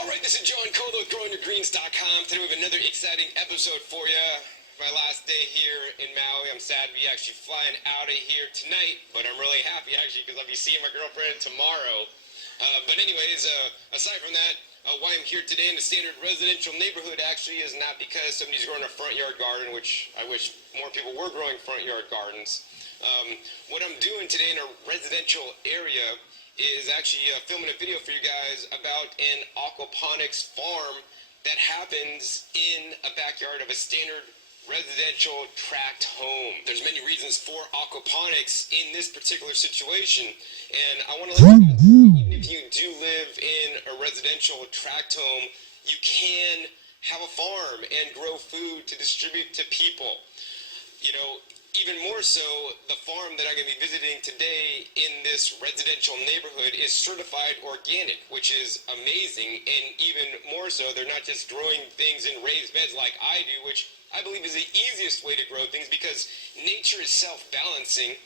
Alright, this is John Cole with GrowingYourGreens.com. Today we have another exciting episode for you. My last day here in Maui. I'm sad to be actually flying out of here tonight, but I'm really happy actually because I'll be seeing my girlfriend tomorrow. But anyways, aside from that, why I'm here today in the standard residential neighborhood actually is not because somebody's growing a front yard garden, which I wish more people were growing front yard gardens. What I'm doing today in a residential area is actually filming a video for you guys about an aquaponics farm that happens in a backyard of a standard residential tract home. There's many reasons for aquaponics in this particular situation, and I want to let you guys know, even if you do live in a residential tract home, you can have a farm and grow food to distribute to people. You know, even more so, the farm that I'm going to be visiting today in this residential neighborhood is certified organic, which is amazing. And even more so, they're not just growing things in raised beds like I do, which I believe is the easiest way to grow things because nature is self-balancing.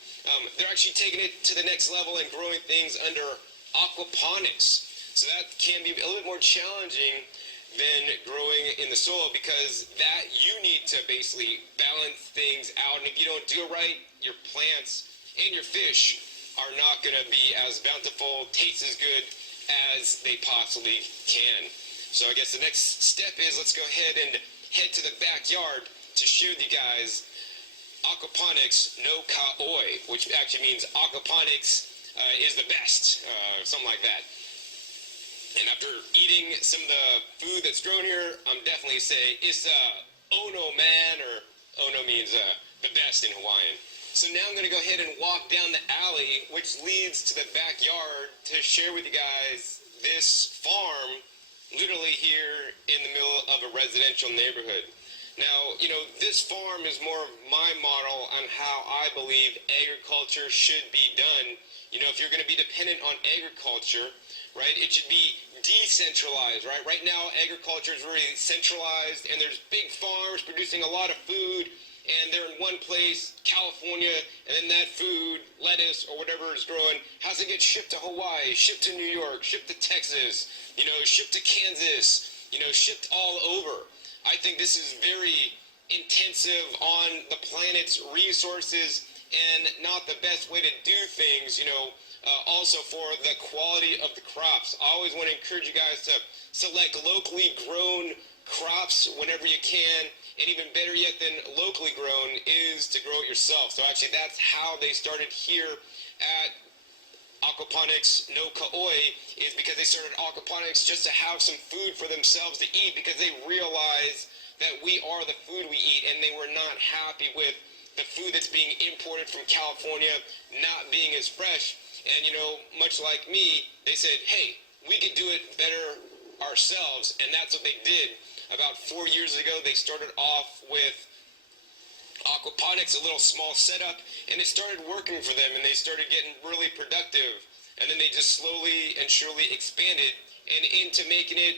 They're actually taking it to the next level and growing things under aquaponics. So that can be a little bit more challenging than growing in the soil because that you need to basically balance things out, and if you don't do it right, your plants and your fish are not going to be as bountiful, taste as good as they possibly can. So I guess the next step is let's go ahead and head to the backyard to share with you guys aquaponics no ka-oi, which actually means aquaponics is the best, something like that. And after eating some of the food that's grown here, I'm definitely say it's ono man, or ono means the best in Hawaiian. So now I'm going to go ahead and walk down the alley, which leads to the backyard to share with you guys this farm, literally here in the middle of a residential neighborhood. Now, you know, this farm is more of my model on how I believe agriculture should be done. You know, if you're going to be dependent on agriculture, right, it should be decentralized, right? Right now, agriculture is really centralized, and there's big farms producing a lot of food, and they're in one place, California, and then that food, lettuce, or whatever is growing, has to get shipped to Hawaii, shipped to New York, shipped to Texas, you know, shipped to Kansas, you know, shipped all over. I think this is very intensive on the planet's resources and not the best way to do things, you know. Also for the quality of the crops. I always want to encourage you guys to select locally grown crops whenever you can, and even better yet than locally grown is to grow it yourself. So actually that's how they started here at Aquaponics no ka-oi, is because they started aquaponics just to have some food for themselves to eat, because they realized that we are the food we eat, and they were not happy with the food that's being imported from California not being as fresh. And, you know, much like me, they said, hey, we could do it better ourselves. And that's what they did. About 4 years ago, they started off with aquaponics, a little small setup, and it started working for them, and they started getting really productive. And then they just slowly and surely expanded and into making it,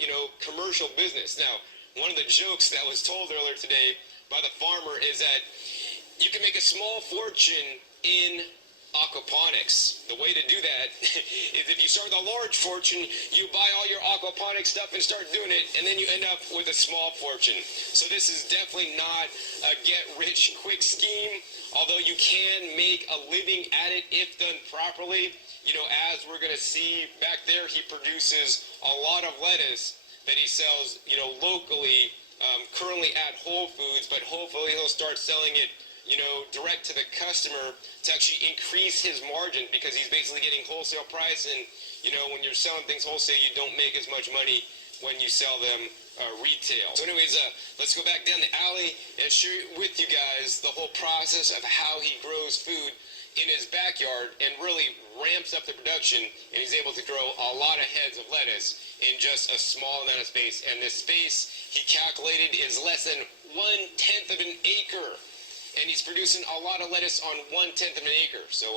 you know, commercial business. Now, one of the jokes that was told earlier today by the farmer is that you can make a small fortune in aquaponics. The way to do that is if you start with a large fortune, you buy all your aquaponic stuff and start doing it, and then you end up with a small fortune. So this is definitely not a get-rich-quick scheme, although you can make a living at it if done properly. You know, as we're going to see back there, he produces a lot of lettuce that he sells, you know, locally, currently at Whole Foods, but hopefully he'll start selling it, you know, direct to the customer to actually increase his margin, because he's basically getting wholesale price, and, you know, when you're selling things wholesale, you don't make as much money when you sell them retail. So anyways, let's go back down the alley and share with you guys the whole process of how he grows food in his backyard and really ramps up the production, and he's able to grow a lot of heads of lettuce in just a small amount of space. And this space, he calculated, is less than 1/10 of an acre. And he's producing a lot of lettuce on 1/10 of an acre. So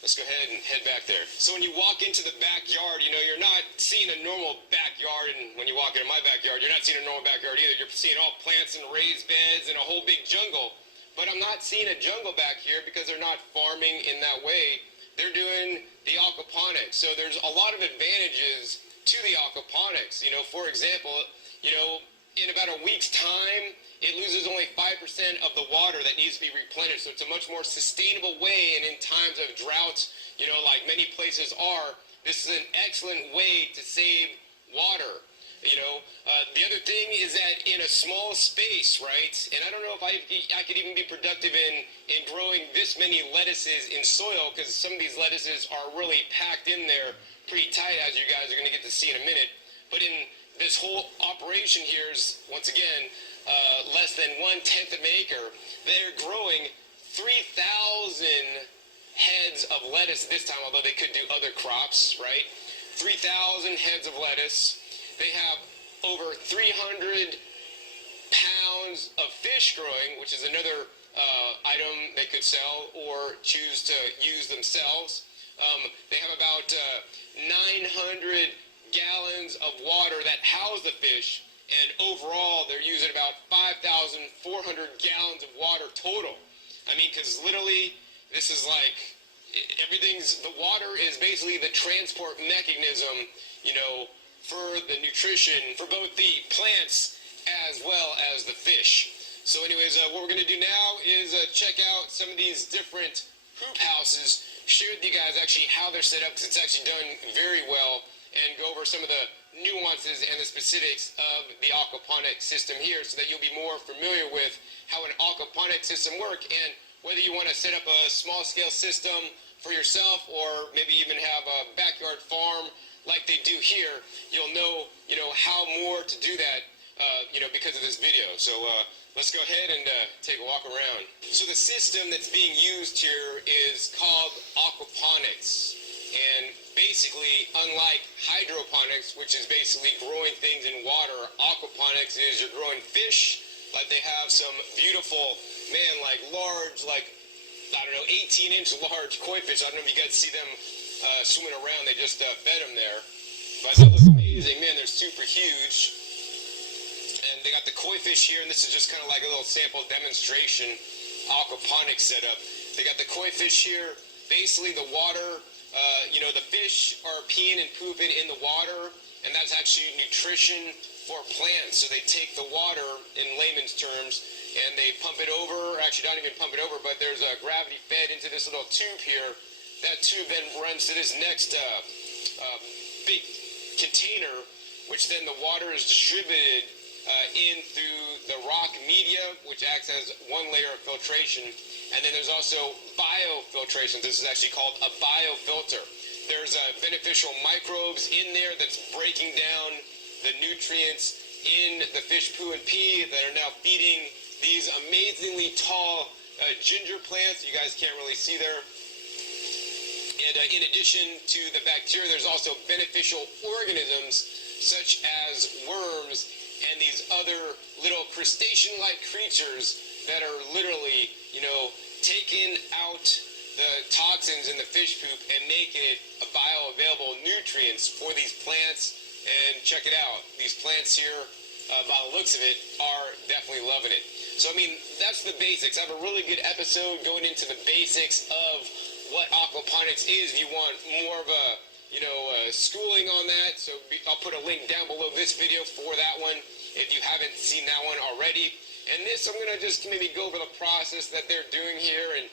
let's go ahead and head back there. So when you walk into the backyard, you know, you're not seeing a normal backyard. And when you walk into my backyard, you're not seeing a normal backyard either. You're seeing all plants and raised beds and a whole big jungle. But I'm not seeing a jungle back here because they're not farming in that way. They're doing the aquaponics. So there's a lot of advantages to the aquaponics. For example, in about a week's time, it loses only 5% of the water that needs to be replenished. So it's a much more sustainable way, and in times of drought, like many places are, this is an excellent way to save water. The other thing is that in a small space, right? And I don't know if I could even be productive in growing this many lettuces in soil, because some of these lettuces are really packed in there pretty tight, as you guys are going to get to see in a minute. But in this whole operation here is, once again, less than 1/10 of an acre. They're growing 3,000 heads of lettuce this time, although they could do other crops, right? 3,000 heads of lettuce. They have over 300 pounds of fish growing, which is another item they could sell or choose to use themselves. They have about 900 gallons of water that house the fish, and overall they're using about 5,400 gallons of water total. I mean, because literally this is like the water is basically the transport mechanism, for the nutrition for both the plants as well as the fish. So anyways, what we're going to do now is check out some of these different hoop houses, share with you guys actually how they're set up, because it's actually done very well, and go over some of the nuances and the specifics of the aquaponic system here, so that you'll be more familiar with how an aquaponic system works, and whether you want to set up a small scale system for yourself, or maybe even have a backyard farm like they do here, you'll know, how more to do that, because of this video. So let's go ahead and take a walk around. So the system that's being used here is called aquaponics. And basically, unlike hydroponics, which is basically growing things in water, aquaponics is you're growing fish. Like they have some beautiful, large, 18-inch large koi fish. I don't know if you guys see them swimming around. They just fed them there. But they look amazing. Man, they're super huge. And they got the koi fish here, and this is just kind of like a little sample demonstration aquaponics setup. They got the koi fish here. Basically, the water, the fish are peeing and pooping in the water, and that's actually nutrition for plants. So they take the water, in layman's terms, and they pump it over, or actually not even pump it over, but there's a gravity fed into this little tube here. That tube then runs to this next big container, which then the water is distributed in through the rock media, which acts as one layer of filtration. And then there's also biofiltration. This is actually called a biofilter. There's beneficial microbes in there that's breaking down the nutrients in the fish poo and pee that are now feeding these amazingly tall ginger plants. You guys can't really see there. And in addition to the bacteria, there's also beneficial organisms such as worms and these other little crustacean-like creatures that are literally, taking out the toxins in the fish poop and making it a bioavailable nutrients for these plants. And check it out, these plants here, by the looks of it, are definitely loving it. So, that's the basics. I have a really good episode going into the basics of what aquaponics is. If you want more of a, schooling on that, so I'll put a link down below this video for that one if you haven't seen that one already. And this, I'm going to just maybe go over the process that they're doing here, and,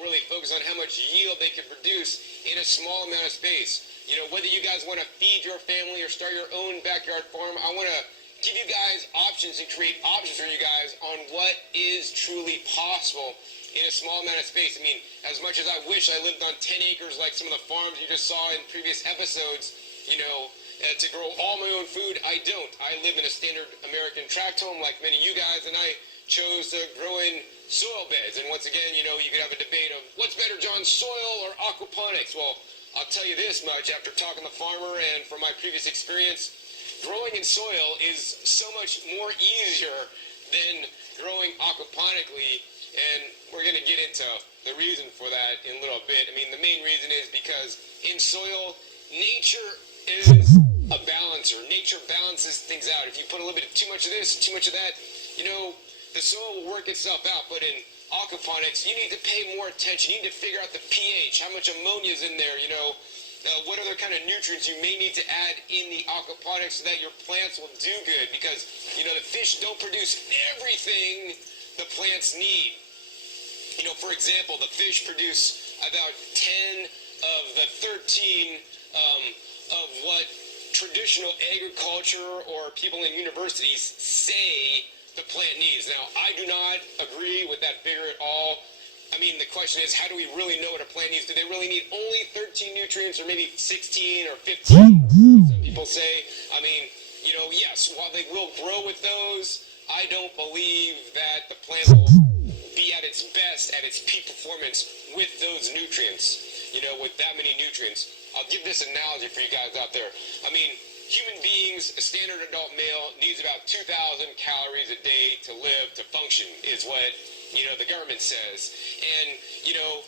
really focus on how much yield they can produce in a small amount of space. Whether you guys want to feed your family or start your own backyard farm, I want to give you guys options and create options for you guys on what is truly possible in a small amount of space. As much as I wish I lived on 10 acres like some of the farms you just saw in previous episodes, to grow all my own food, I don't. I live in a standard American tract home like many of you guys, and I chose to grow in soil beds. And once again, you could have a debate of what's better, John, soil or aquaponics? Well, I'll tell you this much after talking to the farmer and from my previous experience, growing in soil is so much more easier than growing aquaponically, and we're going to get into the reason for that in a little bit. The main reason is because in soil, nature is a balancer. Nature balances things out. If you put a little bit too much of this, too much of that, the soil will work itself out. But in aquaponics, you need to pay more attention. You need to figure out the pH, how much ammonia is in there, what other kind of nutrients you may need to add in the aquaponics so that your plants will do good, because, you know, the fish don't produce everything the plants need. You know, for example, the fish produce about 10 of the 13 of what traditional agriculture or people in universities say the plant needs. Now, I do not agree with that figure at all. I mean, the question is, how do we really know what a plant needs? Do they really need only 13 nutrients, or maybe 16 or 15? Some people say. I mean, you know, yes, while they will grow with those, I don't believe that the plant will be at its best, at its peak performance with those nutrients, you know, with that many nutrients. I'll give this analogy for you guys out there. I mean, human beings, a standard adult male, needs about 2,000 calories a day to live, to function, is what, you know, the government says. And, you know,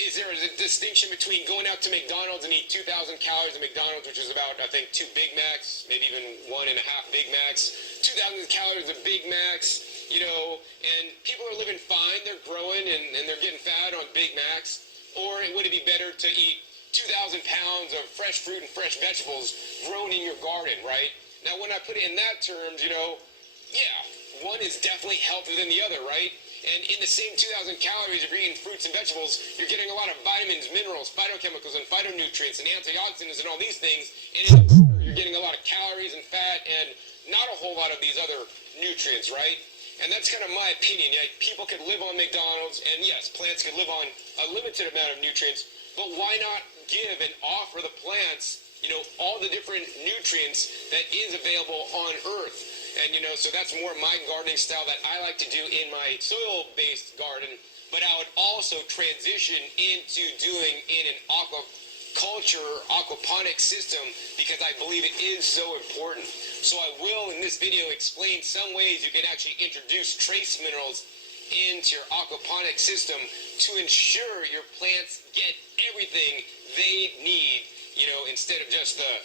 is there a distinction between going out to McDonald's and eat 2,000 calories at McDonald's, which is about, I think, 2 Big Macs, maybe even 1.5 Big Macs, 2,000 calories of Big Macs, you know, and people are living fine, they're growing, and they're getting fat on Big Macs? Or would it be better to eat 2,000 pounds of fresh fruit and fresh vegetables grown in your garden, right? Now, when I put it in that terms, you know, yeah, one is definitely healthier than the other, right? And in the same 2,000 calories, if you're eating fruits and vegetables, you're getting a lot of vitamins, minerals, phytochemicals, and phytonutrients, and antioxidants, and all these things. And in the burger, you're getting a lot of calories and fat, and not a whole lot of these other nutrients, right? And that's kind of my opinion. Yeah, people could live on McDonald's, and yes, plants could live on a limited amount of nutrients, but why not give and offer the plants, you know, all the different nutrients that is available on Earth? And, you know, so that's more my gardening style that I like to do in my soil-based garden, but I would also transition into doing in an aquaponic system, because I believe it is so important. So I will, in this video, explain some ways you can actually introduce trace minerals into your aquaponic system to ensure your plants get everything they need, you know, instead of just the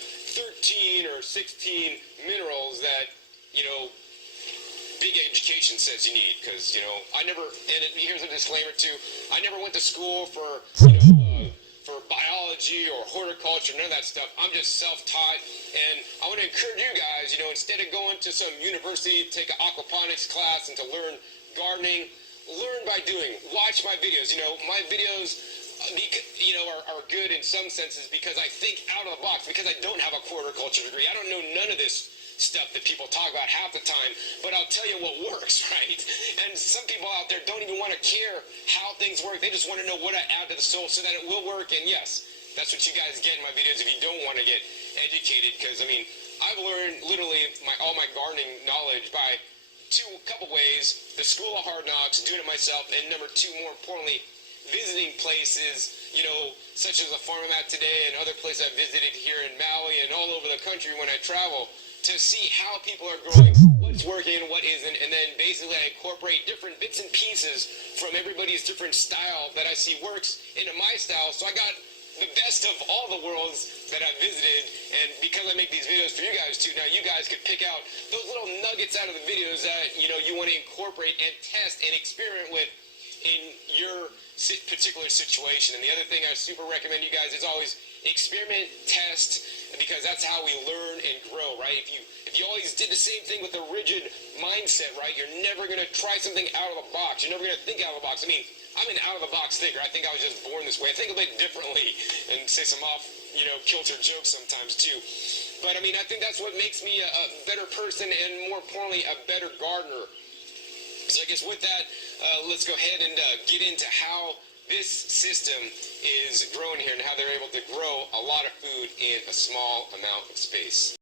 13 or 16 minerals that, you know, big education says you need. Because, you know, I never, and here's a disclaimer too, I never went to school for, you know, for biology or horticulture, none of that stuff. I'm just self-taught, and I want to encourage you guys, you know, instead of going to some university to take an aquaponics class and to learn gardening, learn by doing. Watch my videos. You know, my videos, you know, are good in some senses because I think out of the box, because I don't have a horticulture degree. I don't know none of this stuff that people talk about half the time, but I'll tell you what works, right? And some people out there don't even want to care how things work. They just want to know what I add to the soil so that it will work. And yes, that's what you guys get in my videos if you don't want to get educated, because I mean, I've learned literally all my gardening knowledge by a couple ways: the school of hard knocks, doing it myself, and number two, more importantly, visiting places, you know, such as the farm I'm at today and other places I've visited here in Maui and all over the country when I travel, to see how people are growing, what's working, what isn't, and then basically I incorporate different bits and pieces from everybody's different style that I see works into my style. So I got the best of all the worlds that I've visited, and because I make these videos for you guys too, now you guys could pick out those little nuggets out of the videos that, you know, you want to incorporate and test and experiment with in your particular situation. And the other thing I super recommend you guys is always experiment, test, because that's how we learn and grow, right? If you always did the same thing with a rigid mindset, right, you're never going to try something out of the box. You're never going to think out of the box. I mean, I'm an out-of-the-box thinker. I think I was just born this way. I think a bit differently and say some kilter jokes sometimes too. But I mean, I think that's what makes me a better person and, more importantly, a better gardener. So I guess with that, let's go ahead and get into how this system is growing here and how they're able to grow a lot of food in a small amount of space.